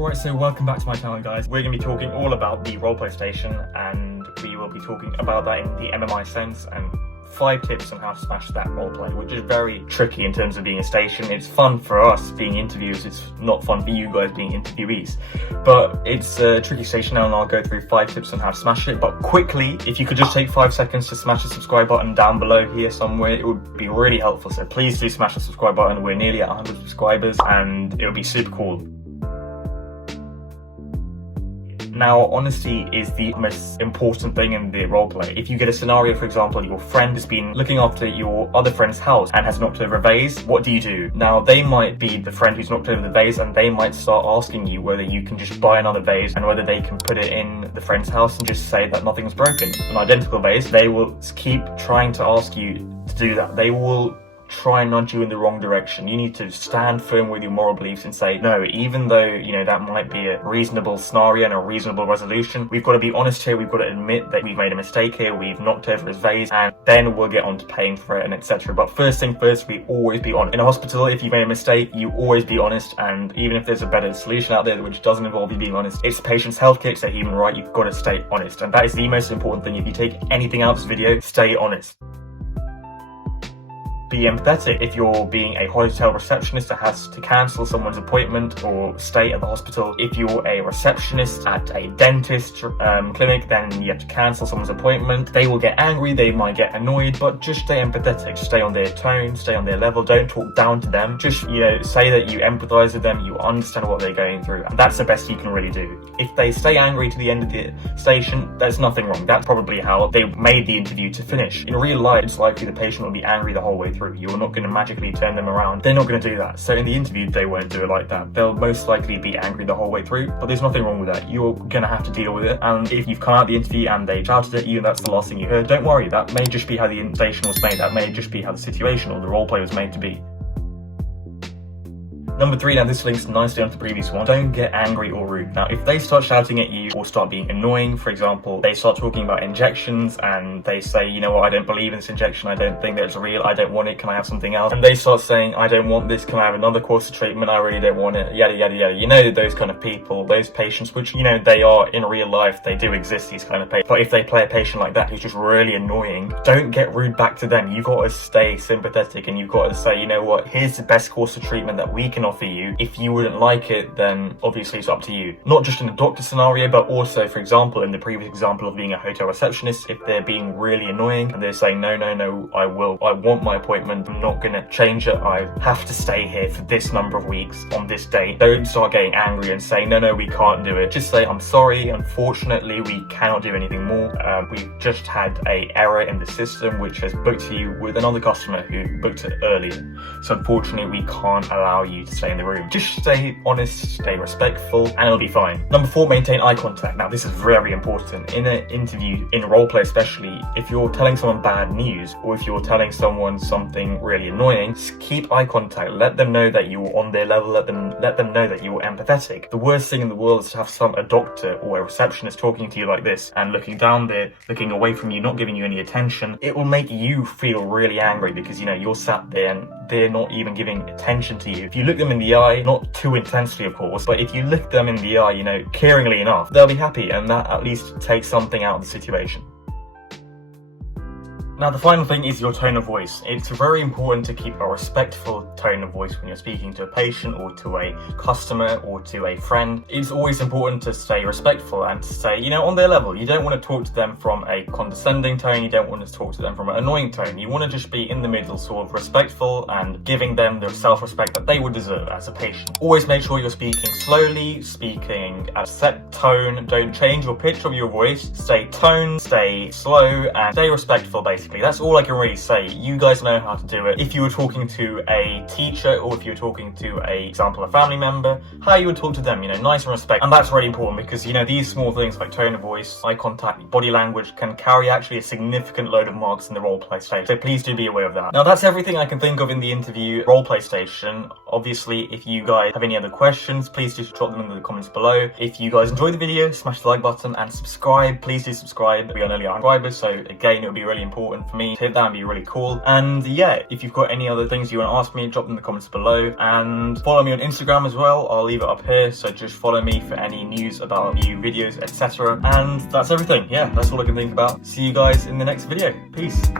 Alright, so welcome back to my channel, guys. We're going to be talking all about the roleplay station, and we will be talking about that in the MMI sense, and 5 tips on how to smash that roleplay, which is very tricky in terms of being a station. It's fun for us being interviewers, it's not fun for you guys being interviewees. But it's a tricky station now, and I'll go through 5 tips on how to smash it. But quickly, if you could just take 5 seconds to smash the subscribe button down below here somewhere, it would be really helpful. So please do smash the subscribe button. We're nearly at 100 subscribers, and it would be super cool. Now, honesty is the most important thing in the roleplay. If you get a scenario, for example, your friend has been looking after your other friend's house and has knocked over a vase, what do you do? Now, they might be the friend who's knocked over the vase, and they might start asking you whether you can just buy another vase and whether they can put it in the friend's house and just say that nothing's broken. An identical vase, they will keep trying to ask you to do that. They will try and nudge you in the wrong direction. You need to stand firm with your moral beliefs and say, no, even though, you know, that might be a reasonable scenario and a reasonable resolution, we've got to be honest here, we've got to admit that we've made a mistake here, we've knocked over his vase, and then we'll get on to paying for it and etc. But first thing first, we always be honest. In a hospital, if you've made a mistake, you always be honest, and even if there's a better solution out there which doesn't involve you being honest, it's the patient's healthcare, it's a human right, you've got to stay honest. And that is the most important thing. If you take anything out of this video, stay honest. Be empathetic. If you're being a hotel receptionist that has to cancel someone's appointment or stay at the hospital, if you're a receptionist at a dentist clinic, then you have to cancel someone's appointment. They will get angry, they might get annoyed, but just stay empathetic. Stay on their tone, stay on their level, don't talk down to them. Just, you know, say that you empathize with them, you understand what they're going through, and that's the best you can really do. If they stay angry to the end of the station, there's nothing wrong. That's probably how they made the interview to finish. In real life, it's likely the patient will be angry the whole way through. You're not going to magically turn them around. They're not going to do that. So in the interview, they won't do it like that. They'll most likely be angry the whole way through, but there's nothing wrong with that. You're going to have to deal with it. And if you've come out of the interview and they shouted at you and that's the last thing you heard, don't worry. That may just be how the station was made. That may just be how the situation or the roleplay was made to be. Number 3, now this links nicely onto the previous one. Don't get angry or rude. Now, if they start shouting at you or start being annoying, for example, they start talking about injections and they say, you know what, I don't believe in this injection, I don't think that it's real, I don't want it, can I have something else? And they start saying, I don't want this, can I have another course of treatment, I really don't want it, yada yada yada. You know, those kind of people, those patients, which, you know, they are in real life, they do exist, these kind of patients. But if they play a patient like that who's just really annoying, don't get rude back to them. You've got to stay sympathetic and you've got to say, you know what, here's the best course of treatment that we can offer you. If you wouldn't like it, then obviously it's up to you. Not just in a doctor scenario, but also, for example, in the previous example of being a hotel receptionist, if they're being really annoying and they're saying, no, no, no, I want my appointment, I'm not gonna change it, I have to stay here for this number of weeks on this date. Don't start getting angry and saying, no, no, we can't do it. Just say, I'm sorry, unfortunately, we cannot do anything more. We've just had an error in the system which has booked you with another customer who booked it earlier. So unfortunately, we can't allow you to stay in the room. Just stay honest, stay respectful, and it'll be fine. Number 4, maintain eye contact. Now, this is very important. In an interview, in roleplay especially, if you're telling someone bad news, or if you're telling someone something really annoying, just keep eye contact. Let them know that you're on their level, let them know that you're empathetic. The worst thing in the world is to have a doctor or a receptionist talking to you like this, and looking down there, looking away from you, not giving you any attention. It will make you feel really angry because, you know, you're sat there and they're not even giving attention to you. If you look them in the eye, not too intensely of course, but if you look them in the eye, you know, caringly enough, they'll be happy, and that at least takes something out of the situation. Now, the final thing is your tone of voice. It's very important to keep a respectful tone of voice when you're speaking to a patient or to a customer or to a friend. It's always important to stay respectful and to stay, you know, on their level. You don't want to talk to them from a condescending tone. You don't want to talk to them from an annoying tone. You want to just be in the middle, sort of respectful and giving them the self-respect that they would deserve as a patient. Always make sure you're speaking slowly, speaking at a set tone. Don't change your pitch of your voice. Stay toned, stay slow, and stay respectful, basically. That's all I can really say. You guys know how to do it. If you were talking to a teacher, or if you were talking to example, a family member, how you would talk to them, you know, nice and respect. And that's really important because, you know, these small things like tone of voice, eye contact, body language can carry actually a significant load of marks in the roleplay stage. So please do be aware of that. Now, that's everything I can think of in the interview roleplay station. Obviously, if you guys have any other questions, please do drop them in the comments below. If you guys enjoyed the video, smash the like button and subscribe. Please do subscribe. We are nearly 100 subscribers, so again, it would be really important. then for me to hit that would be really cool. And yeah, if you've got any other things you want to ask me, drop them in the comments below, and follow me on Instagram as well. I'll leave it up here, so just follow me for any news about new videos, etc. And that's everything. Yeah, that's all I can think about. See you guys in the next video. Peace.